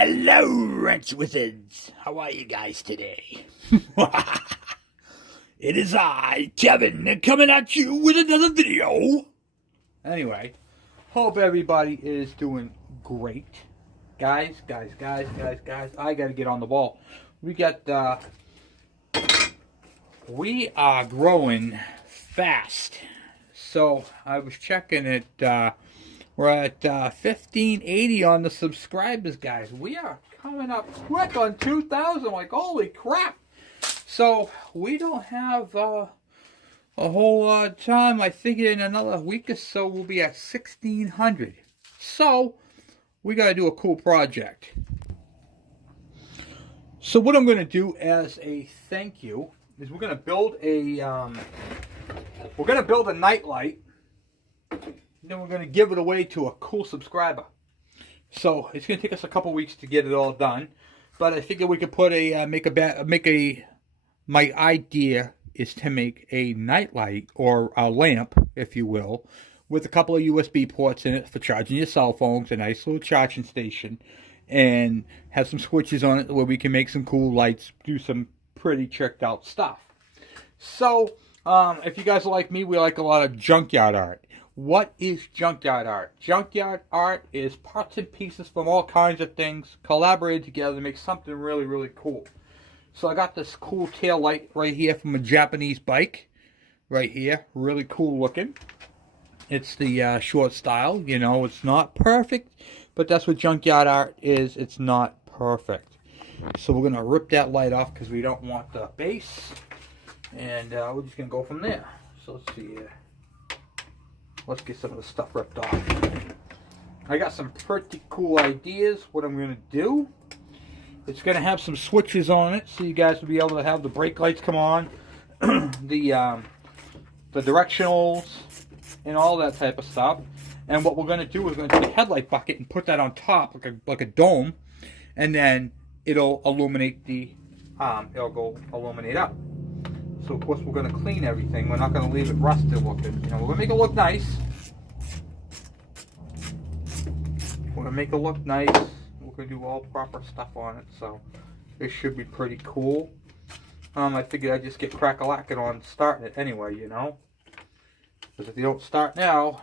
Hello, Wrench Wizards! How are you guys today? It is I, Kevin, coming at you with another video. Anyway, hope everybody is doing great. Guys, I gotta get on the ball. We are growing fast. So, I was checking it, we're at 1580 on the subscribers, guys. We are coming up quick on 2,000. Like, holy crap. So, we don't have a whole lot of time. I think in another week or so, we'll be at 1,600. So, we got to do a cool project. So, what I'm going to do as a thank you is we're going to build a nightlight. Then we're going to give it away to a cool subscriber. So it's going to take us a couple weeks to get it all done, but I figured we could put my idea is to make a nightlight or a lamp, if you will, with a couple of USB ports in it for charging your cell phones, a nice little charging station, and have some switches on it where we can make some cool lights, do some pretty tricked out stuff. So if you guys are like me, we like a lot of junkyard art. What is junkyard art? Junkyard art is parts and pieces from all kinds of things collaborated together to make something really, really cool. So I got this cool tail light right here from a Japanese bike. Right here. Really cool looking. It's the short style. You know, it's not perfect, but that's what junkyard art is. It's not perfect. So we're going to rip that light off because we don't want the base. And we're just going to go from there. So let's see here. Let's get some of the stuff ripped off. I got some pretty cool ideas what I'm going to do. It's going to have some switches on it, so you guys will be able to have the brake lights come on, the directionals, and all that type of stuff. And what we're going to do is we're going to take a headlight bucket and put that on top like a dome, and then it'll illuminate it'll go illuminate up. So of course we're going to clean everything. We're not going to leave it rusted looking. You know, we're going to make it look nice. We're going to make it look nice. We're going to do all proper stuff on it. So it should be pretty cool. I figured I'd just get crack-a-lacking on starting it anyway, you know. Because if you don't start now,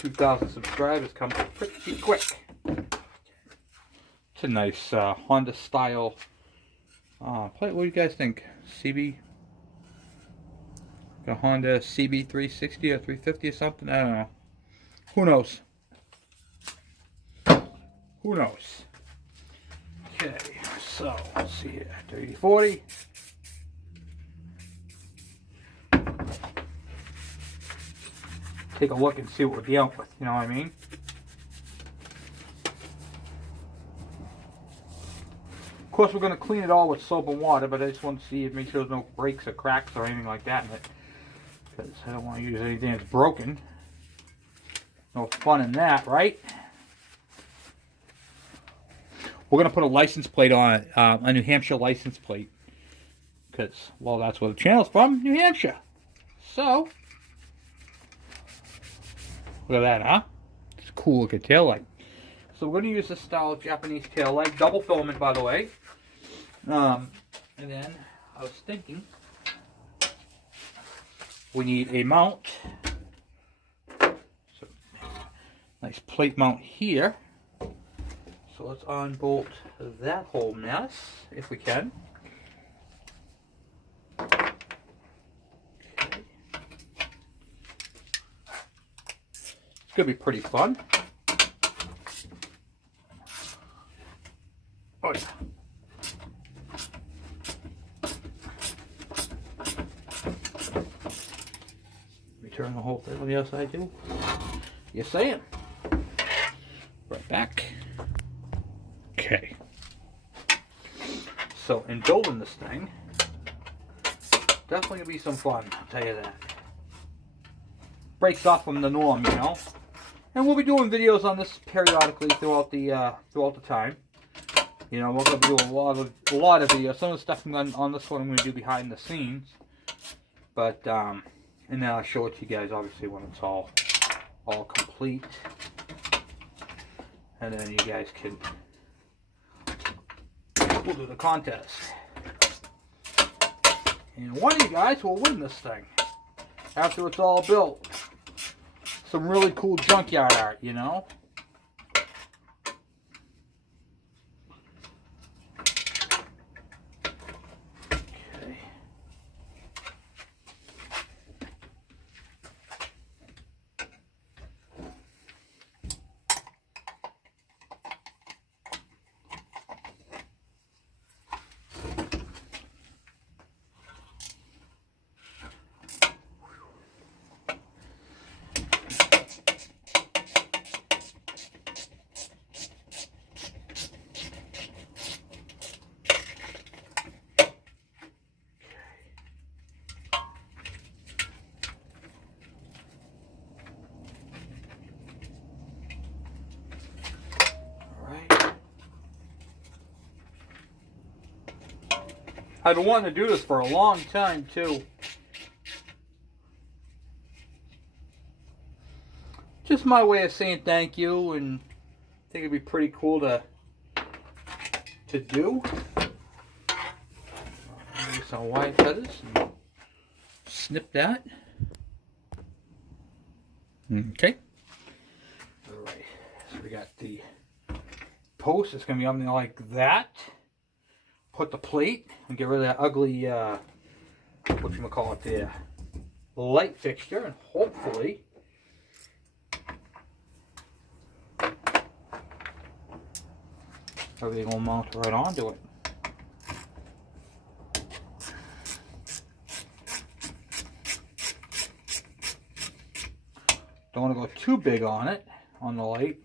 2,000 subscribers comes pretty quick. It's a nice Honda style. What do you guys think? CB? A Honda CB 360 or 350 or something? I don't know. Who knows? Who knows? Okay, so let's see here. 3040. Take a look and see what we're dealing with, you know what I mean? Of course, we're going to clean it all with soap and water, but I just want to see if make sure there's no breaks or cracks or anything like that in it. Because I don't want to use anything that's broken. No fun in that, right? We're going to put a license plate on it, a New Hampshire license plate. Because, well, that's where the channel's from, New Hampshire. So, look at that, huh? It's a cool looking tail light. So we're going to use this style of Japanese tail light, double filament, by the way. And then I was thinking we need a mount. So nice plate mount here. So let's unbolt that whole mess if we can. Okay. It's going to be pretty fun. Oh yeah. Turn the whole thing on the other side too. Yes, I am. Right back. Okay. So, in building this thing, definitely gonna be some fun. I'll tell you that. Breaks off from the norm, you know. And we'll be doing videos on this periodically throughout the time. You know, we're gonna do a lot of videos. Some of the stuff on this one I'm gonna do behind the scenes, but and then I'll show it to you guys obviously when it's all complete. and then you guys can, we'll do the contest. And one of you guys will win this thing after it's all built. Some really cool junkyard art, you know? Okay. I've been wanting to do this for a long time, too. Just my way of saying thank you, and I think it'd be pretty cool to do. Maybe some wire cutters and snip that. Okay. Alright, so we got the post. It's going to be something like that. Put the plate and get rid of that ugly, whatchamacallit there, light fixture, and hopefully everything will mount right onto it. Don't want to go too big on it, on the light,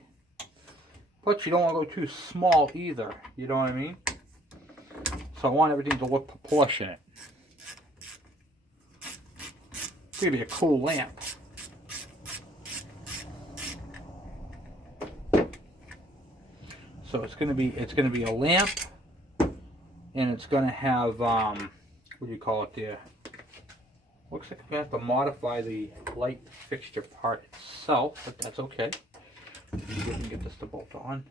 but you don't want to go too small either, you know what I mean? So I want everything to look proportionate. It's going to be a cool lamp. So it's going to be a lamp, and it's going to have what do you call it there? Looks like we have to modify the light fixture part itself, but that's okay. We can get this to bolt on.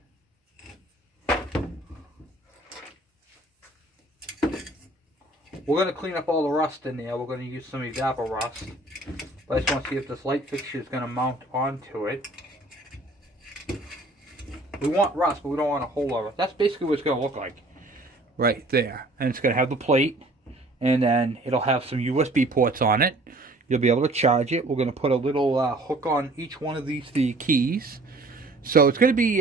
We're going to clean up all the rust in there. We're going to use some evapor rust. But I just want to see if this light fixture is going to mount onto it. We want rust, but we don't want a whole lot of rust. That's basically what it's going to look like. Right there. And it's going to have the plate. And then it'll have some USB ports on it. You'll be able to charge it. We're going to put a little hook on each one of these three keys. So it's going to be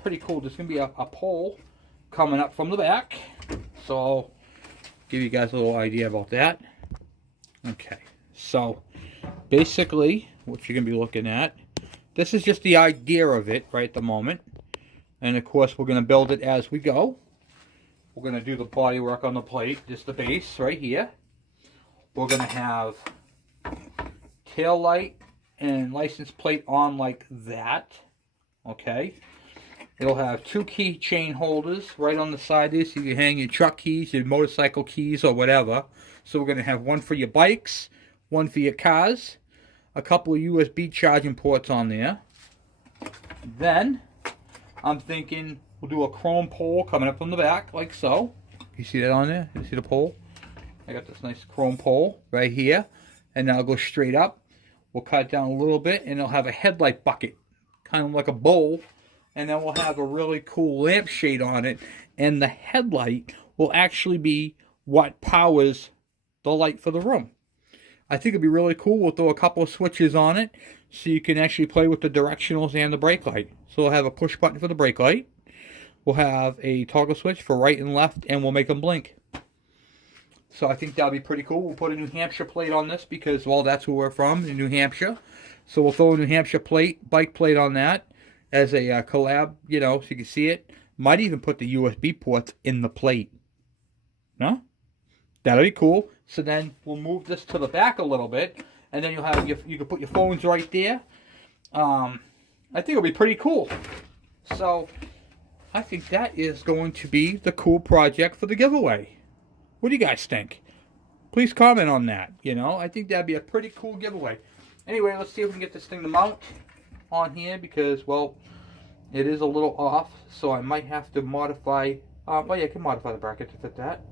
pretty cool. There's going to be a pole coming up from the back. So I'll give you guys a little idea about that. Okay, so basically what you're going to be looking at, this is just the idea of it right at the moment. And of course we're going to build it as we go. We're going to do the body work on the plate, just the base right here. We're going to have tail light and license plate on like that. Okay. It'll have two keychain holders right on the side there, so you can hang your truck keys, your motorcycle keys, or whatever. So we're going to have one for your bikes, one for your cars, a couple of USB charging ports on there. Then, I'm thinking we'll do a chrome pole coming up from the back, like so. You see that on there? You see the pole? I got this nice chrome pole right here. And now I'll go straight up. We'll cut it down a little bit, and it'll have a headlight bucket, kind of like a bowl. And then we'll have a really cool lampshade on it. And the headlight will actually be what powers the light for the room. I think it'd be really cool. We'll throw a couple of switches on it so you can actually play with the directionals and the brake light. So we'll have a push button for the brake light. We'll have a toggle switch for right and left, and we'll make them blink. So I think that'll be pretty cool. We'll put a New Hampshire plate on this because, well, that's who we're from, in New Hampshire. So we'll throw a New Hampshire plate, bike plate on that as a collab, you know, so you can see it. Might even put the USB ports in the plate. No? That'll be cool. So then we'll move this to the back a little bit, and then you'll have you can put your phones right there. I think it'll be pretty cool. So I think that is going to be the cool project for the giveaway. What do you guys think? Please comment on that. You know, I think that'd be a pretty cool giveaway. Anyway, let's see if we can get this thing to mount on here because, well, It is a little off, so I might have to modify. Oh yeah, I can modify the bracket to fit that.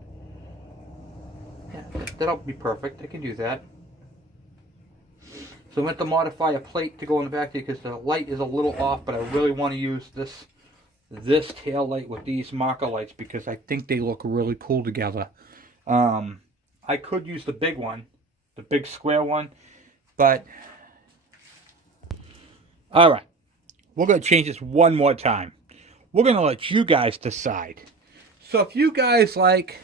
Yeah, that'll be perfect. I can do that. So I went to modify a plate to go in the back there because the light is a little off, but I really want to use this tail light with these marker lights because I think they look really cool together. I could use the big one, the big square one, but all right, we're going to change this one more time. We're going to let you guys decide. So if you guys like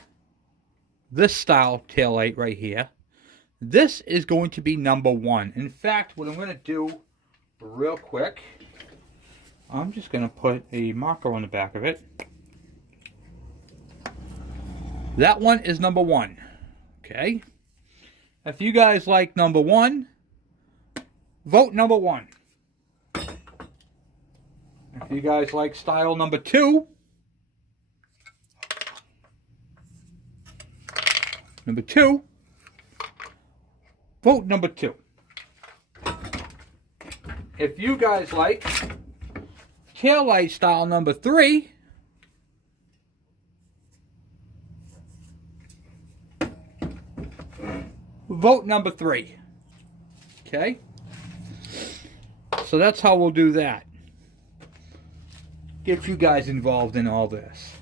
this style tail light right here, this is going to be number 1. In fact, what I'm going to do real quick, I'm just going to put a marker on the back of it. That one is number 1. Okay. If you guys like number 1, vote number 1. If you guys like style number 2, vote number 2. If you guys like tail light style number 3, vote number 3. Okay? So that's how we'll do that. Get you guys involved in all this.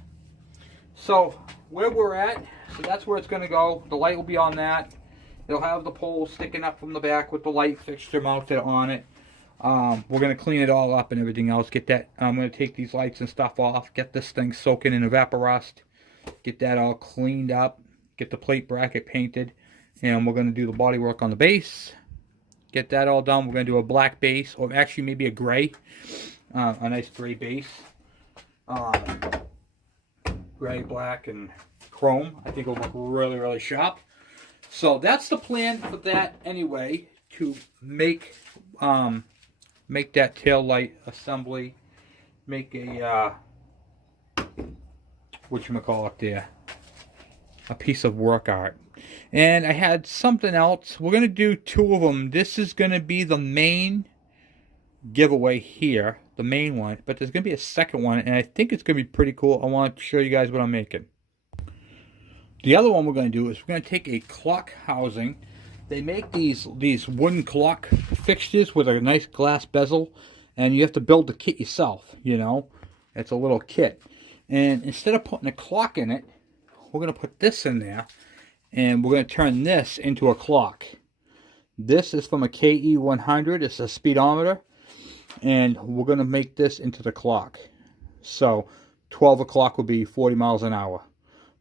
So where we're at, so that's where it's going to go. The light will be on that. It'll have the pole sticking up from the back with the light fixture mounted on it. We're going to clean it all up and everything else. Get that. I'm going to take these lights and stuff off. Get this thing soaking in evaporust. Get that all cleaned up. Get the plate bracket painted. And we're going to do the body work on the base. Get that all done. We're going to do a black base, or actually maybe a gray. A nice gray base. Gray, black, and chrome. I think it'll look really, really sharp. So that's the plan for that anyway, to make that tail light assembly, make a whatchamacallit there, a piece of work art. And I had something else. We're going to do 2 of them. This is going to be the main giveaway here, the main one, but there's going to be a second one, and I think it's going to be pretty cool. I want to show you guys what I'm making. The other one we're going to do is we're going to take a clock housing. They make these wooden clock fixtures with a nice glass bezel, and you have to build the kit yourself, you know. It's a little kit. And instead of putting a clock in it, we're going to put this in there, and we're going to turn this into a clock. This is from a KE100. It's a speedometer, and we're going to make this into the clock. So 12 o'clock will be 40 miles an hour.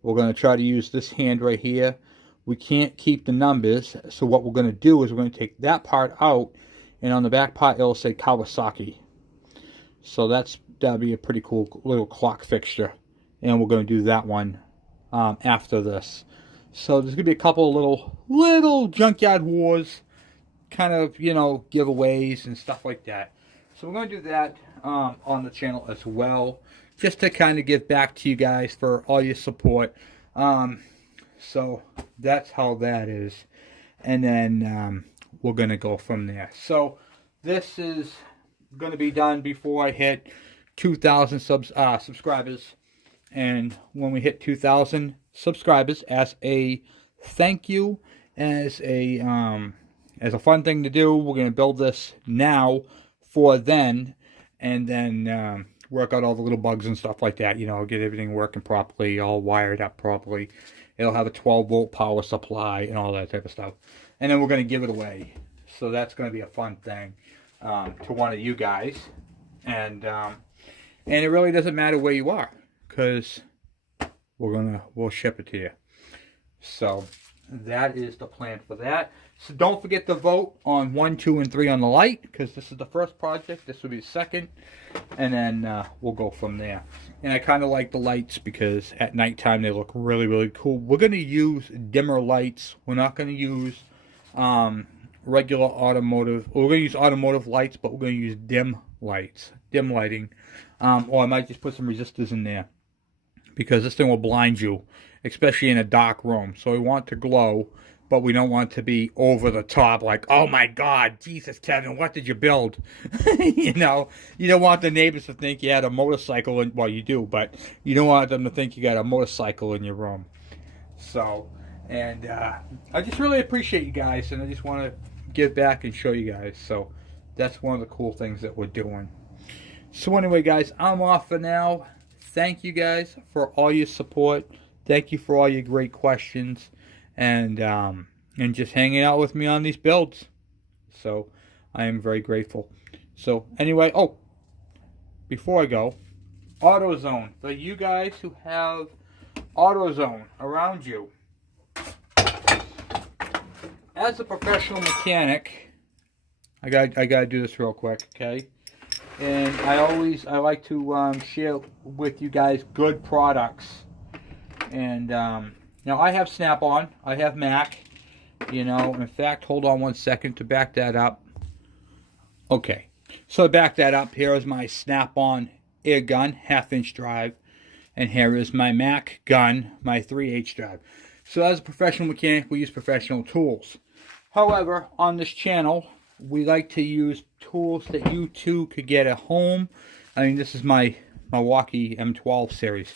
We're going to try to use this hand right here. We can't keep the numbers, so what we're going to do is we're going to take that part out, and on the back part it'll say Kawasaki. So that'll be a pretty cool little clock fixture, and we're going to do that one after this. So there's going to be a couple of little junkyard wars, kind of, you know, giveaways and stuff like that. So we're going to do that on the channel as well, just to kind of give back to you guys for all your support. So that's how that is. And then we're going to go from there. So this is going to be done before I hit 2,000 subscribers. And when we hit 2,000 subscribers, as a thank you, as a fun thing to do, we're going to build this now for then, and then work out all the little bugs and stuff like that, you know, get everything working properly, all wired up properly. It'll have a 12-volt power supply and all that type of stuff. And then we're going to give it away. So that's going to be a fun thing to one of you guys. And it really doesn't matter where you are, because we'll ship it to you. So that is the plan for that. So don't forget to vote on 1, 2, and 3 on the light, because this is the first project. This will be the second, and then we'll go from there. And I kind of like the lights because at nighttime they look really, really cool. We're going to use dimmer lights. We're not going to use regular automotive. We're going to use automotive lights, but we're going to use dim lights, dim lighting. Or I might just put some resistors in there, because this thing will blind you, especially in a dark room. So we want it to glow, but we don't want to be over the top, like, oh my God, Jesus, Kevin, what did you build? You know, you don't want the neighbors to think you had a motorcycle, well, you do, but you don't want them to think you got a motorcycle in your room. So, and I just really appreciate you guys, and I just want to give back and show you guys. So, that's one of the cool things that we're doing. So anyway, guys, I'm off for now. Thank you guys for all your support. Thank you for all your great questions, and just hanging out with me on these builds. So I am very grateful. So anyway, oh, before I go, AutoZone. For you guys who have AutoZone around you, as a professional mechanic, I gotta do this real quick, okay? And I like to share with you guys good products. And now I have Snap-on, I have Mac. You know, in fact, hold on one second to back that up. Okay, so to back that up, here is my Snap-on air gun, 1/2-inch drive, and here is my Mac gun, my 3/8 drive. So as a professional mechanic, we use professional tools. However, on this channel, we like to use tools that you too could get at home. I mean, this is my Milwaukee M12 series.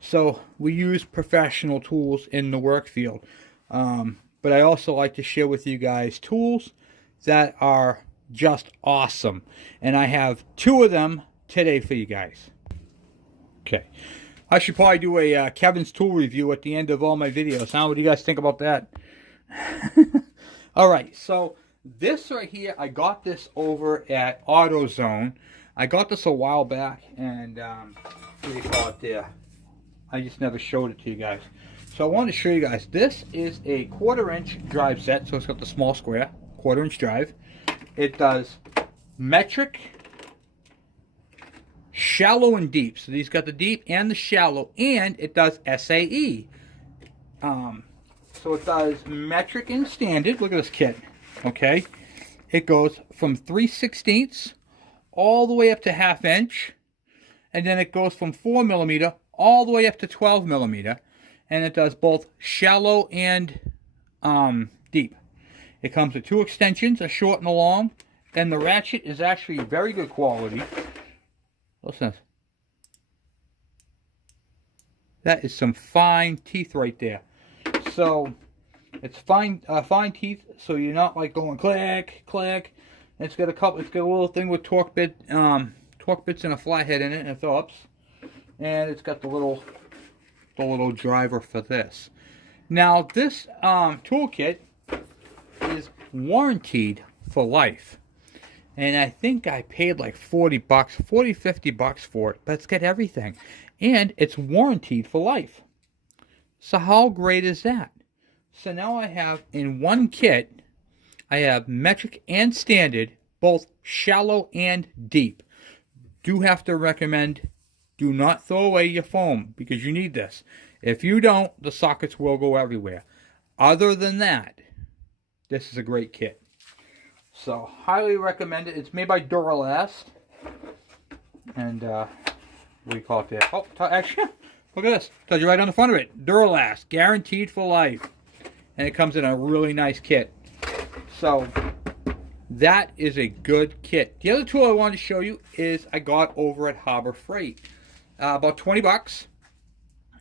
So we use professional tools in the work field. But I also like to share with you guys tools that are just awesome. And I have 2 of them today for you guys. Okay. I should probably do a Kevin's tool review at the end of all my videos. Huh? What do you guys think about that? Alright, so this right here, I got this over at AutoZone. I got this a while back, and what do you call it there? I just never showed it to you guys. So I wanted to show you guys. This is a 1/4-inch drive set, so it's got the small square, 1/4-inch drive. It does metric, shallow, and deep. So these got the deep and the shallow, and it does SAE. So it does metric and standard. Look at this kit. Okay, it goes from 3/16 all the way up to 1/2 inch, and then it goes from 4mm all the way up to 12mm, and it does both shallow and deep. It comes with 2 extensions, a short and a long, and the ratchet is actually very good quality. Listen, that is some fine teeth right there. So it's fine teeth, so you're not like going click, click. It's got a little thing with torque bits and a flathead in it, and a Phillips. And it's got the little driver for this. Now this toolkit is warranted for life. And I think I paid like $40, $50 for it, but it's got everything. And it's warranted for life. So how great is that? So now I have, in one kit, I have metric and standard, both shallow and deep. Do have to recommend, do not throw away your foam, because you need this. If you don't, the sockets will go everywhere. Other than that, this is a great kit. So, highly recommend it. It's made by Duralast. And, what do you call it there? Oh, actually, look at this. It tells you right on the front of it. Duralast, guaranteed for life. And it comes in a really nice kit. So, that is a good kit. The other tool I wanted to show you is I got over at Harbor Freight. About $20.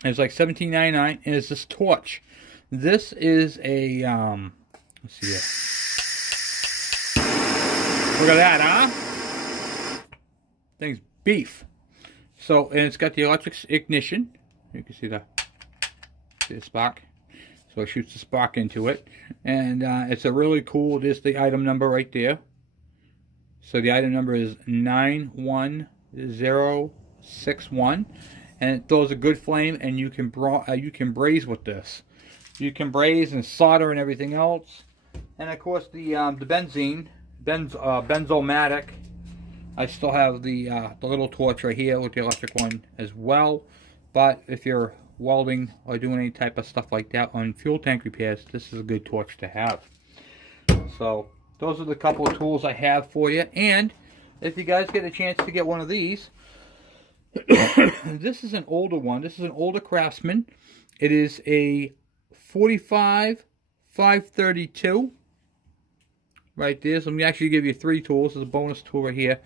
It's like $17.99, and it's this torch. This is a, let's see here. Look at that, huh? Thing's beef. So, and it's got the electric ignition. You can see the spark. So it shoots the spark into it. And it's a really cool, there's the item number right there. So the item number is 91061. And it throws a good flame, and you can braze with this. You can braze and solder and everything else. And of course the Benzomatic. I still have the little torch right here with the electric one as well. But if you're welding or doing any type of stuff like that on fuel tank repairs, this is a good torch to have. So those are the couple of tools I have for you. And if you guys get a chance to get one of these, this is an older one. This is an older Craftsman. It is a 45 532 right there. So let me actually give you 3 tools. There's a bonus tool right here.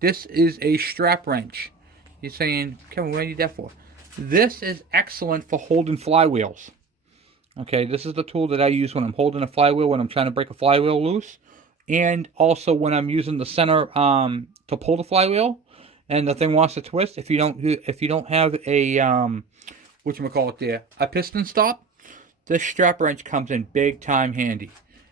This is a strap wrench. You're saying, Kevin, what do I need that for? This is excellent for holding flywheels. Okay, this is the tool that I use when I'm holding a flywheel, when I'm trying to break a flywheel loose, and also when I'm using the center to pull the flywheel, and the thing wants to twist. If you don't have a whatchamacallit there, a piston stop, this strap wrench comes in big time handy,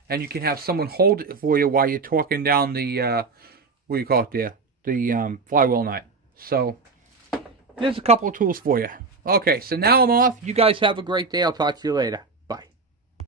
and you can have someone hold it for you while you're torquing down the what do you call it there, the flywheel nut. So there's a couple of tools for you. Okay, so now I'm off. You guys have a great day. I'll talk to you later.